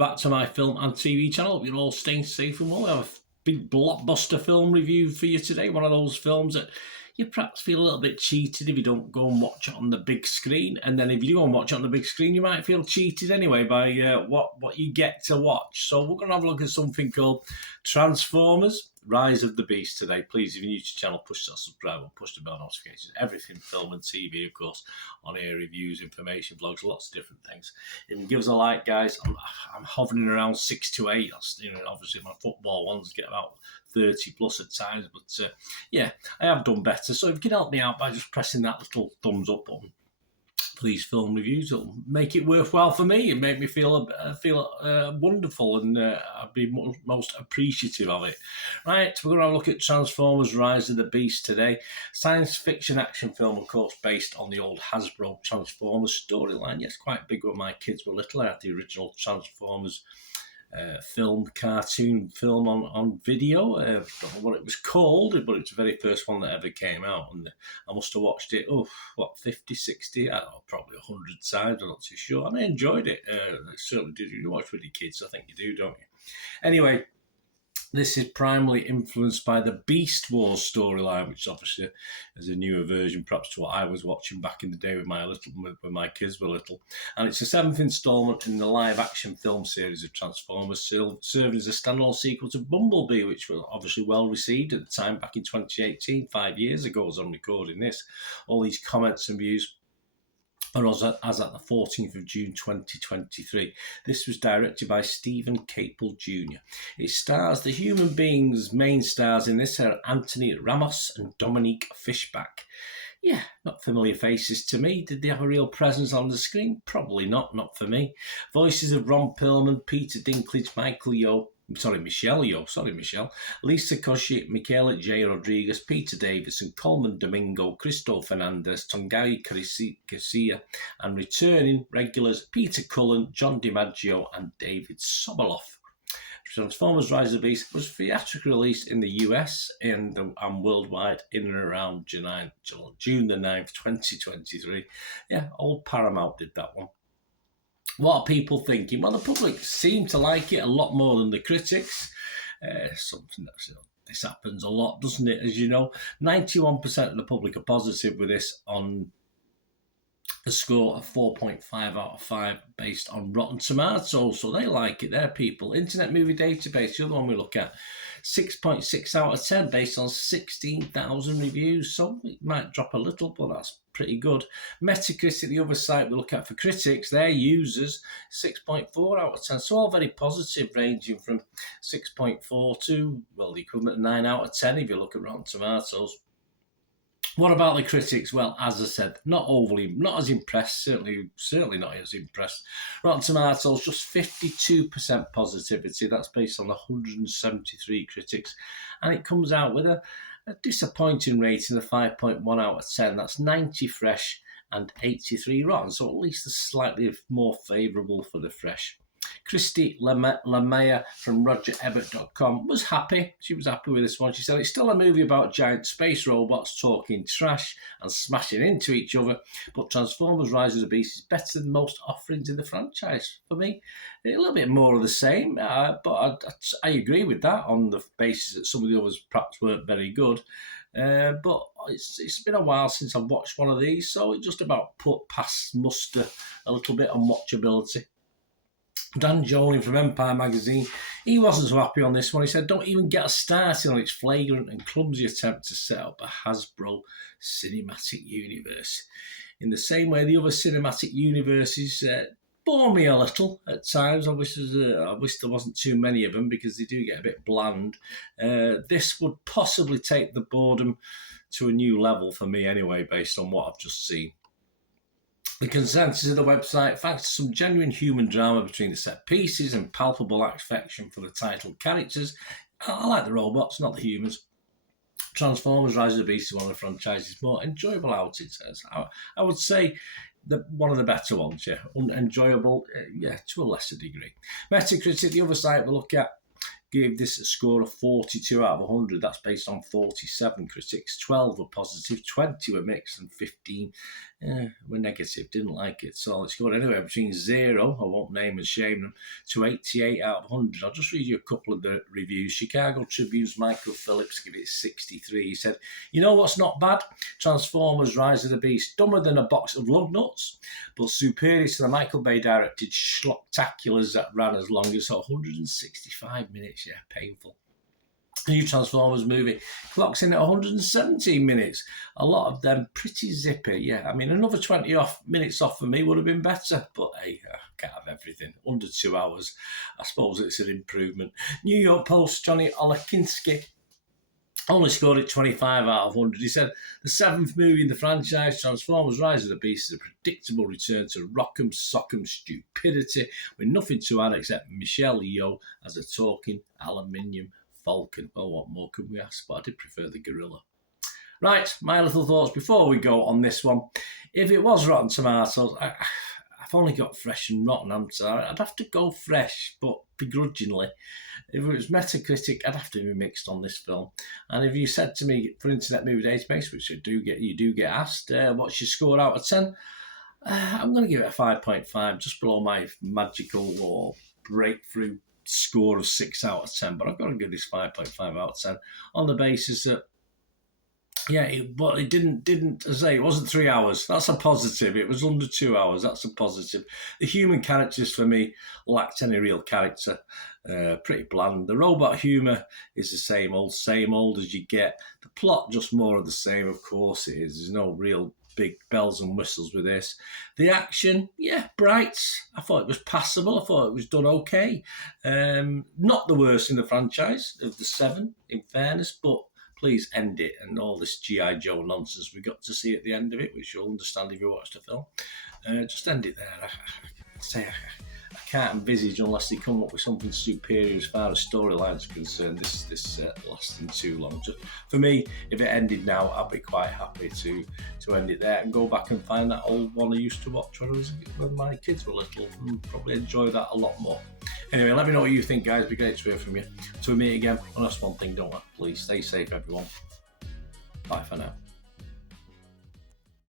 back to my film and TV channel. Hope you're all staying safe and well. I have a big blockbuster film review for you today. One of those films that you perhaps feel a little bit cheated if you don't go and watch it on the big screen. And then if you go and watch it on the big screen, you might feel cheated anyway by what you get to watch. So we're going to have a look at something called Transformers Rise of the Beast today. Please, if you're new to the channel, push that subscribe and push the bell notifications. Everything film and TV, of course, on air reviews, information, vlogs, lots of different things. If you give us a like, guys, I'm hovering around 6 to 8. That's, obviously my football ones get about 30 plus at times, but yeah, I have done better. So if you can help me out by just pressing that little thumbs up button for these film reviews, it'll make it worthwhile for me and make me feel wonderful, and I'd be most appreciative of it. Right, we're going to have a look at Transformers Rise of the Beast today. Science fiction action film, of course, based on the old Hasbro Transformers storyline. Yes, quite big when my kids were little. I had the original Transformers cartoon film on video. I don't know what it was called, but it's the very first one that ever came out, and I must have watched it 50, 60, I don't know, probably 100 times, I'm not too sure, and I enjoyed it. I certainly did. You watch with your kids, I think you do, don't you? Anyway, this is primarily influenced by the Beast Wars storyline, which obviously is a newer version, perhaps, to what I was watching back in the day when my kids were little. And it's the 7th instalment in the live-action film series of Transformers, serving as a standalone sequel to Bumblebee, which was obviously well received at the time, back in 2018, 5 years ago as I'm recording this. All these comments and views are as at the 14th of June 2023. This was directed by Stephen Capel Jr. It stars the human beings. Main stars in this are Anthony Ramos and Dominique Fishback. Yeah, not familiar faces to me. Did they have a real presence on the screen? Probably not for me. Voices of Ron Perlman, Peter Dinklage, Michelle Yeoh, Lisa Koshy, Michaela J. Rodriguez, Peter Davison, Coleman Domingo, Cristo Fernandez, Tongai Garcia, and returning regulars Peter Cullen, John DiMaggio, and David Soboleff. Transformers Rise of the Beast was theatrically released in the US and worldwide in and around June the 9th, 2023. Yeah, old Paramount did that one. What are people thinking? Well, the public seem to like it a lot more than the critics. Something that's, this happens a lot, doesn't it? As you know, 91% of the public are positive with this, on a score of 4.5 out of 5 based on Rotten Tomatoes. So they like it. They're people. Internet Movie Database, the other one we look at, 6.6 out of 10 based on 16,000 reviews. So it might drop a little, but that's pretty good. Metacritic, the other site we look at for critics, their users, 6.4 out of 10. So all very positive, ranging from 6.4 to, well, the equivalent of 9 out of 10 if you look at Rotten Tomatoes. What about the critics? Well, as I said, not as impressed, certainly not as impressed. Rotten Tomatoes, just 52% positivity. That's based on 173 critics. And it comes out with a disappointing rating of 5.1 out of 10. That's 90 fresh and 83 rotten. So at least it's slightly more favourable for the fresh. Christy Lamaya from RogerEbbett.com was happy. She was happy with this one. She said, it's still a movie about giant space robots talking trash and smashing into each other, but Transformers Rise of the Beast is better than most offerings in the franchise. For me, a little bit more of the same, but I agree with that on the basis that some of the others perhaps weren't very good. But it's been a while since I've watched one of these, so it just about put past muster a little bit on watchability. Dan Jolin from Empire magazine, he wasn't so happy on this one. He said, don't even get us started on its flagrant and clumsy attempt to set up a Hasbro cinematic universe. In the same way the other cinematic universes bore me a little at times. I wish there wasn't too many of them, because they do get a bit bland. This would possibly take the boredom to a new level for me anyway, based on what I've just seen. The consensus of the website, thanks to some genuine human drama between the set pieces and palpable affection for the title characters. I like the robots, not the humans. Transformers Rise of the Beast is one of the franchise's more enjoyable outings. I would say one of the better ones, yeah. Enjoyable, to a lesser degree. Metacritic, the other site we look at, gave this a score of 42 out of 100. That's based on 47 critics. 12 were positive, 20 were mixed, and 15 were negative, didn't like it. So it's got anywhere between 0, I won't name and shame them, to 88 out of 100. I'll just read you a couple of the reviews. Chicago Tribune's Michael Phillips give it 63. He said, "You know what's not bad? Transformers Rise of the Beast. Dumber than a box of lug nuts, but superior to the Michael Bay directed schlocktaculars that ran as long as 165 minutes. Yeah, painful. The new Transformers movie clocks in at 117 minutes. A lot of them pretty zippy. Yeah, I mean, another 20 minutes off for me would have been better. But hey, I can't have everything. Under 2 hours. I suppose it's an improvement." New York Post Johnny Olakinski only scored it 25 out of 100. He said, "The 7th movie in the franchise, Transformers Rise of the Beast, is a predictable return to rock'em sock'em stupidity with nothing to add except Michelle Yeoh as a talking aluminium Falcon." Well, what more could we ask? But I did prefer the gorilla. Right, my little thoughts before we go on this one. If it was Rotten Tomatoes, I've only got fresh and rotten, so I'd have to go fresh, but begrudgingly. If it was Metacritic, I'd have to be mixed on this film. And if you said to me, for Internet Movie Database, which you do get asked, what's your score out of 10? I'm going to give it a 5.5, just below my magical or breakthrough score of 6 out of 10, but I've got to give this 5.5 out of 10 on the basis that it didn't, as I say, it wasn't 3 hours. That's a positive. It was under 2 hours. That's a positive. The human characters for me lacked any real character. Pretty bland. The robot humour is the same old as you get. The plot just more of the same, of course it is. There's no real big bells and whistles with this. The action, bright. I thought it was passable. I thought it was done okay. Not the worst in the franchise of the 7, in fairness, but please end it, and all this G.I. Joe nonsense we got to see at the end of it, which you'll understand if you watch the film. Just end it there. I can't envisage, unless they come up with something superior as far as storylines are concerned, this lasting too long. So for me, if it ended now, I'd be quite happy to end it there and go back and find that old one I used to watch when my kids were little, and probably enjoy that a lot more. Anyway, let me know what you think, guys. It'd be great to hear from you. Till we meet again, and that's one thing, don't I? Please stay safe, everyone. Bye for now.